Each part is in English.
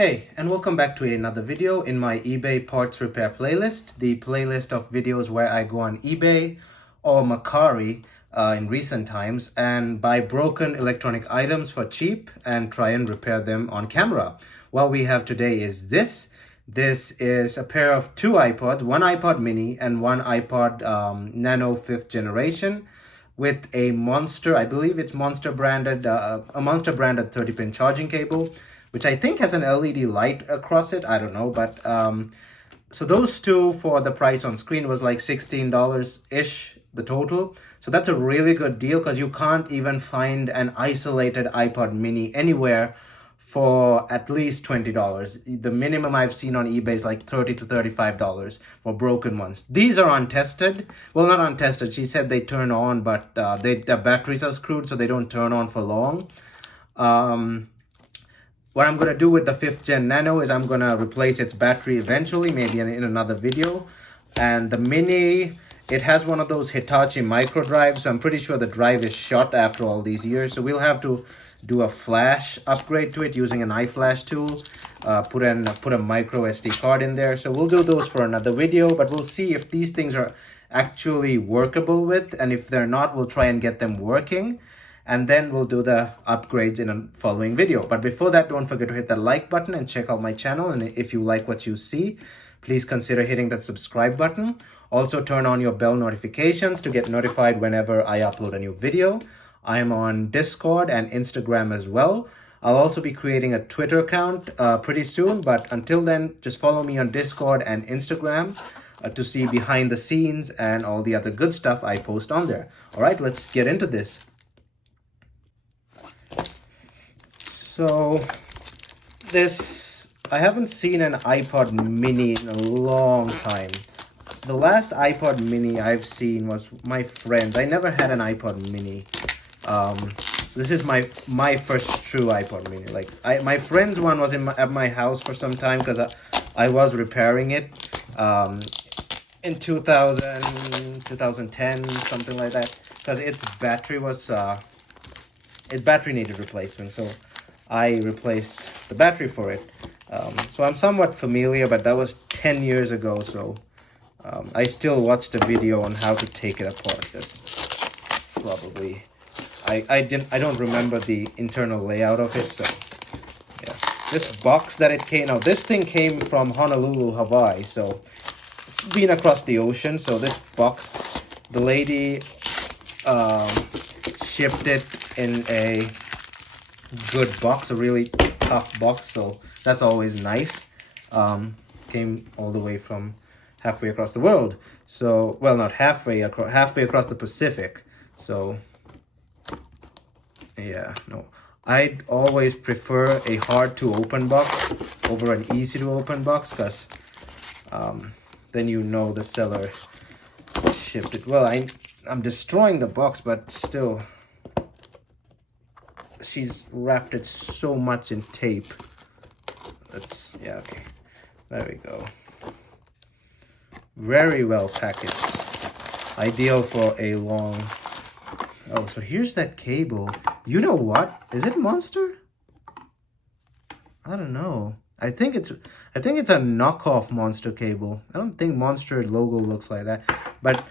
Hey, and welcome back to another video in my eBay parts repair playlist, the playlist of videos where I go on eBay or Mercari in recent times and buy broken electronic items for cheap and try and repair them on camera. What we have today is this. This is a pair of two iPods, one iPod mini and one iPod Nano 5th generation with a Monster, I believe it's Monster branded, a Monster branded 30-pin charging cable, which I think has an LED light across it. I don't know, but so those two for the price on screen was like $16-ish, the total. So that's a really good deal because you can't even find an isolated iPod mini anywhere for at least $20. The minimum I've seen on eBay is like $30 to $35 for broken ones. These are untested. Well, not untested. She said they turn on, but their batteries are screwed, so they don't turn on for long. What I'm going to do with the 5th gen Nano is I'm going to replace its battery eventually, maybe in another video. And the mini, it has one of those Hitachi micro drives, so I'm pretty sure the drive is shot after all these years. So we'll have to do a flash upgrade to it using an iFlash tool, put a micro SD card in there. So we'll do those for another video, but we'll see if these things are actually workable with, and if they're not, we'll try and get them working. And then we'll do the upgrades in a following video. But before that, don't forget to hit that like button and check out my channel. And if you like what you see, please consider hitting that subscribe button. Also, turn on your bell notifications to get notified whenever I upload a new video. I am on Discord and Instagram as well. I'll also be creating a Twitter account pretty soon. But until then, just follow me on Discord and Instagram to see behind the scenes and all the other good stuff I post on there. All right, let's get into this. So I haven't seen an iPod mini in a long time. The last iPod mini I've seen was my friend's. I never had an iPod mini. This is my first true iPod mini. Like my friend's one was at my house for some time because I was repairing it in 2000, 2010, something like that. Because its battery needed replacement, so I replaced the battery for it. So I'm somewhat familiar, but that was 10 years ago, so I still watched a video on how to take it apart. That's probably I don't remember the internal layout of it, so yeah. This box that it came, now this thing came from Honolulu, Hawaii, so it's been across the ocean. So this box, the lady shipped it in a good box, a really tough box, so that's always nice. Came all the way from halfway across the world, so well, not halfway across the Pacific. So yeah, no, I'd always prefer a hard to open box over an easy to open box, because then you know the seller shipped it well. I'm destroying the box, but still, she's wrapped it so much in tape. Yeah, okay, there we go. Very well packaged, ideal for a long. Oh, so here's that cable. You know what, is it Monster? I don't know. I think it's a knockoff Monster cable. I don't think Monster logo looks like that, but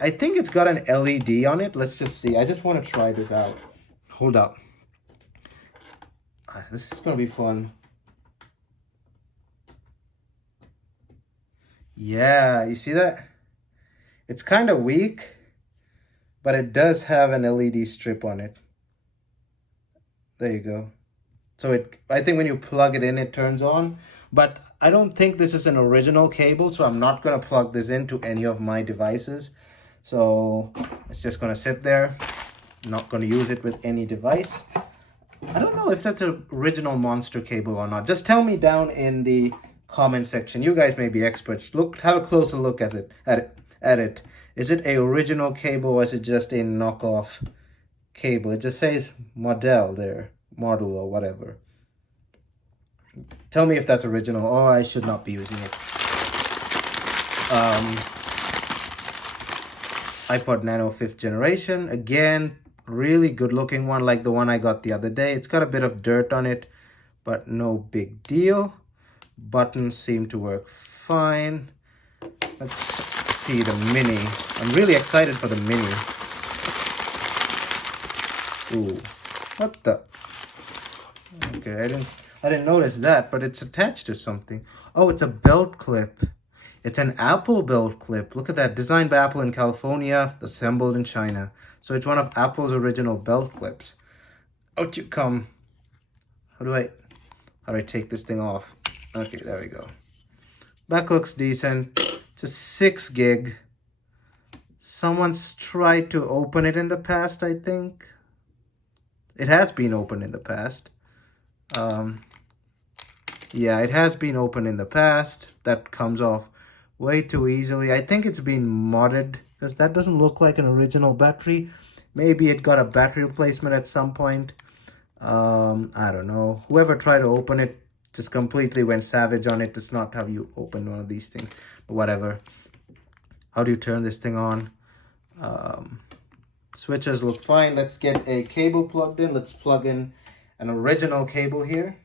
I think it's got an LED on it. Let's just see. I just want to try this out. Hold up. This is gonna be fun. Yeah, you see that? It's kind of weak, but it does have an LED strip on it. There you go. So I think when you plug it in, it turns on. But I don't think this is an original cable, so I'm not gonna plug this into any of my devices. So it's just gonna sit there. I'm not gonna use it with any device. I don't know if that's an original Monster cable or not. Just tell me down in the comment section. You guys may be experts. Have a closer look at it. Is it a original cable, or is it just a knockoff cable? It just says model there, model or whatever. Tell me if that's original, or I should not be using it. iPod Nano 5th generation. Again, really good looking one, like the one I got the other day. It's got a bit of dirt on it, but no big deal. Buttons seem to work fine. Let's see the mini. I'm really excited for the mini. Ooh, what the? Okay, I didn't notice that, but it's attached to something. Oh, it's a belt clip. It's an Apple belt clip. Look at that, designed by Apple in California, assembled in China. So it's one of Apple's original belt clips. Out you come. How do I take this thing off? Okay, there we go. Back looks decent. It's a 6 gig. Someone's tried to open it in the past, I think. It has been opened in the past. Yeah, it has been opened in the past. That comes off way too easily. I think it's been modded because that doesn't look like an original battery. Maybe it got a battery replacement at some point. I don't know. Whoever tried to open it just completely went savage on it. That's not how you open one of these things. But whatever. How do you turn this thing on? Switches look fine. Let's get a cable plugged in. Let's plug in an original cable here.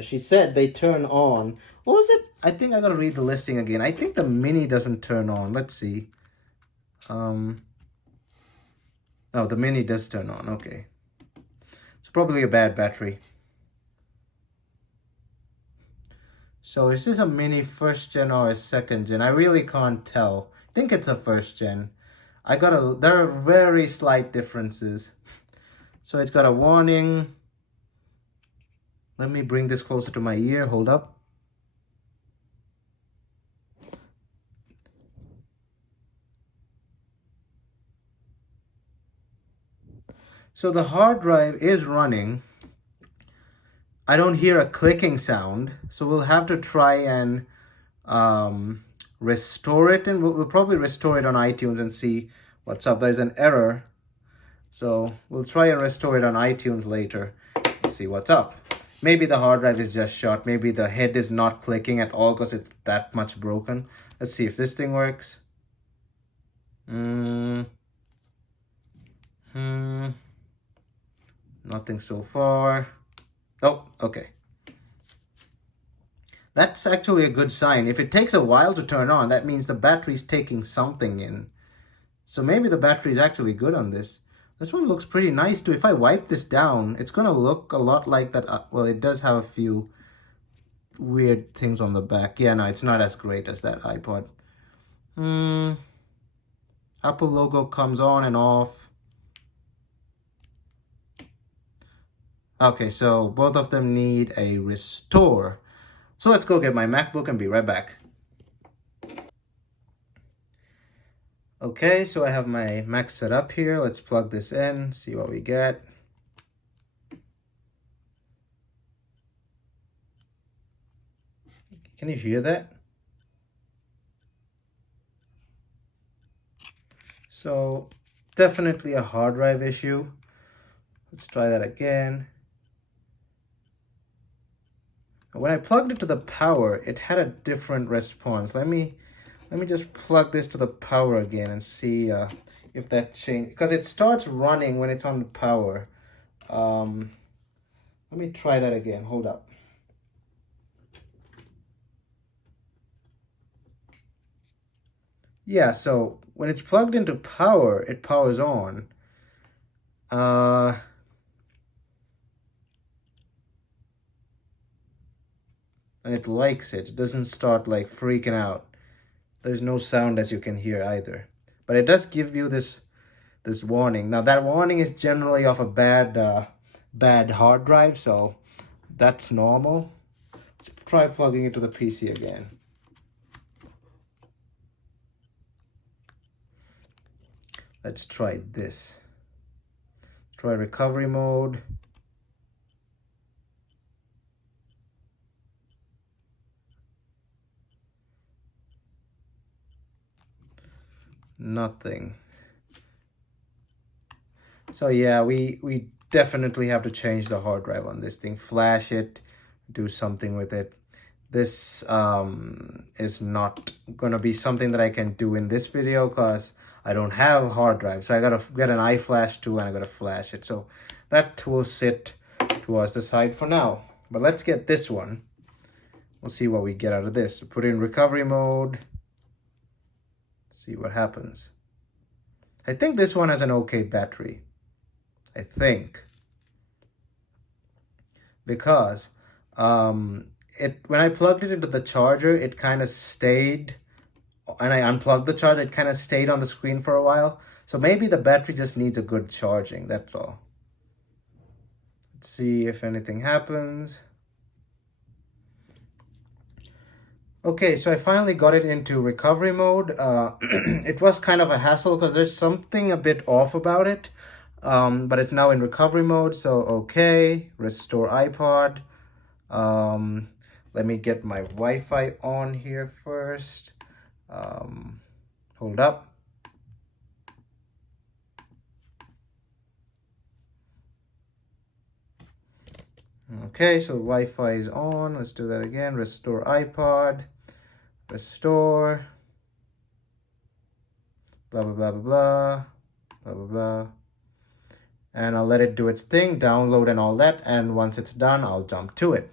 She said they turn on. What was it? I think I gotta read the listing again. I think the mini doesn't turn on. Let's see. Oh, the mini does turn on. Okay. It's probably a bad battery. So is this a mini first gen or a second gen? I really can't tell. I think it's a first gen. There are very slight differences. So it's got a warning. Let me bring this closer to my ear. Hold up. So the hard drive is running. I don't hear a clicking sound, so we'll have to try and restore it, and we'll probably restore it on iTunes and see what's up. There's an error, so we'll try and restore it on iTunes later and see what's up. Maybe the hard drive is just shot. Maybe the head is not clicking at all because it's that much broken. Let's see if this thing works. Nothing so far. Oh, okay. That's actually a good sign. If it takes a while to turn on, that means the battery's taking something in. So maybe the battery is actually good on this. This one looks pretty nice too. If I wipe this down, it's gonna look a lot like that. Well, it does have a few weird things on the back. Yeah, no, it's not as great as that iPod. Apple logo comes on and off. Okay, so both of them need a restore. So let's go get my MacBook and be right back. Okay, so I have my Mac set up here. Let's plug this in, see what we get. Can you hear that? So definitely a hard drive issue. Let's try that again. When I plugged it to the power, it had a different response. Let me just plug this to the power again and see if that changed. Because it starts running when it's on the power. Let me try that again. Hold up. Yeah, so when it's plugged into power, it powers on. And it likes it. It doesn't start like freaking out. There's no sound as you can hear either. But it does give you this warning. Now that warning is generally of a bad hard drive, so that's normal. Let's try plugging it to the PC again. Let's try this. Try recovery mode. Nothing. So yeah, we definitely have to change the hard drive on this thing. Flash it, do something with it. This is not gonna be something that I can do in this video because I don't have a hard drive, so I gotta get an iFlash too, and I gotta flash it. So that will sit towards the side for now. But let's get this one. We'll see what we get out of this. Put it in recovery mode. See what happens. I think this one has an okay battery. I think. Because when I plugged it into the charger, it kind of stayed, and I unplugged the charger, it kind of stayed on the screen for a while. So maybe the battery just needs a good charging, that's all. Let's see if anything happens. Okay, so I finally got it into recovery mode. It was kind of a hassle because there's something a bit off about it. But it's now in recovery mode, so okay, restore iPod. Let me get my Wi-Fi on here first. Hold up. Okay, so Wi-Fi is on. Let's do that again. Restore iPod. Restore. Blah, blah, blah, blah, blah. Blah, blah, blah. And I'll let it do its thing, download and all that. And once it's done, I'll jump to it.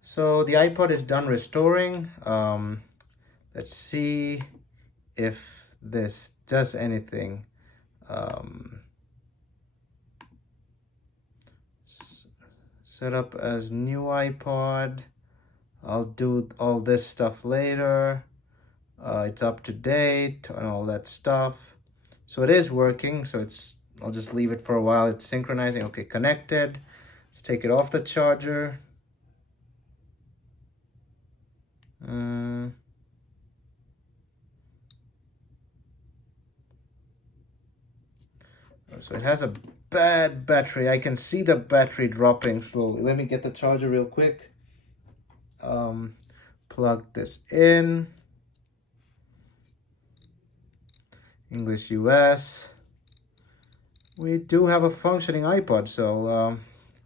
So the iPod is done restoring. Let's see if this does anything. Set up as new iPod. I'll do all this stuff later. It's up to date and all that stuff. So it is working. So I'll just leave it for a while. It's synchronizing. Okay, connected. Let's take it off the charger. So it has a bad battery. I can see the battery dropping slowly. Let me get the charger real quick. Plug this in. English US. We do have a functioning iPod, so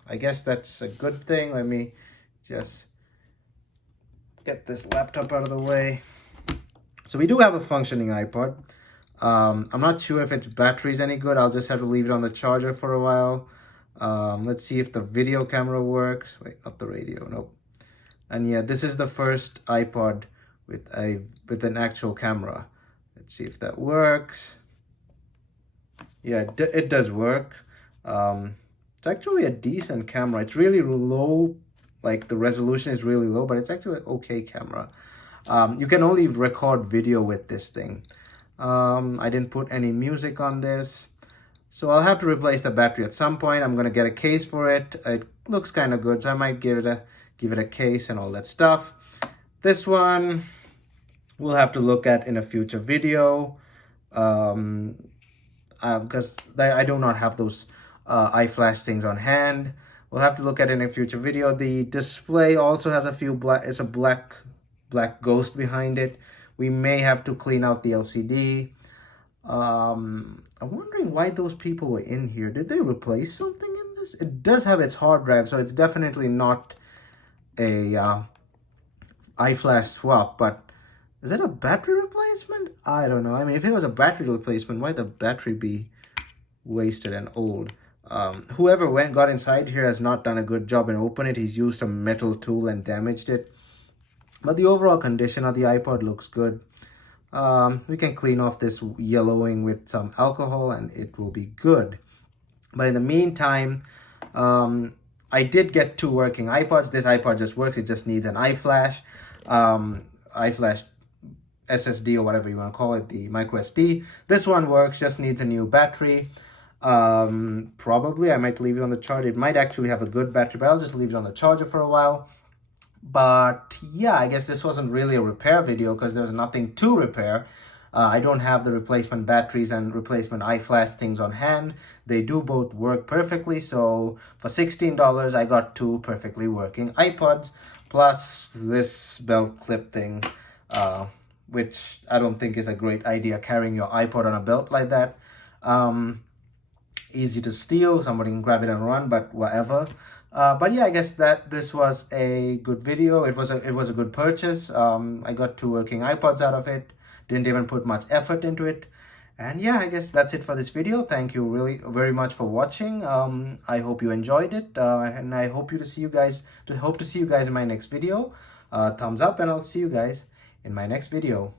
I guess that's a good thing. Let me just get this laptop out of the way. So we do have a functioning iPod. I'm not sure if its battery is any good. I'll just have to leave it on the charger for a while. Let's see if the video camera works. Wait, not the radio, nope. And yeah, this is the first iPod with an actual camera. Let's see if that works. Yeah, it does work. It's actually a decent camera. It's really low, like the resolution is really low, but it's actually an okay camera. You can only record video with this thing. I didn't put any music on this, so I'll have to replace the battery at some point. I'm gonna get a case for it. It looks kind of good, so I might give it a case and all that stuff. This one we'll have to look at in a future video, because I do not have those iFlash things on hand. We'll have to look at it in a future video. The display also has a few it's a black ghost behind it. We may have to clean out the LCD. I'm wondering why those people were in here. Did they replace something in this? It does have its hard drive, so it's definitely not a iFlash swap, but is it a battery replacement? I don't know. I mean, if it was a battery replacement, why'd the battery be wasted and old? Whoever got inside here has not done a good job in opening it. He's used some metal tool and damaged it. But the overall condition of the iPod looks good. We can clean off this yellowing with some alcohol and it will be good. But in the meantime, I did get two working iPods. This iPod just works. It just needs an iFlash. iFlash SSD or whatever you want to call it, the micro SD. This one works, just needs a new battery. Probably I might leave it on the charger. It might actually have a good battery, but I'll just leave it on the charger for a while. But yeah, I guess this wasn't really a repair video because there's nothing to repair. I don't have the replacement batteries and replacement iFlash things on hand. They do both work perfectly. So for $16, I got two perfectly working iPods plus this belt clip thing, which I don't think is a great idea, carrying your iPod on a belt like that. Easy to steal. Somebody can grab it and run, but whatever. But yeah, I guess that this was a good video. It was a good purchase. I got two working iPods out of it. didn't even put much effort into it. And yeah, I guess that's it for this video. Thank you really very much for watching. I hope you enjoyed it, and I hope to see you guys in my next video. Thumbs up, and I'll see you guys in my next video.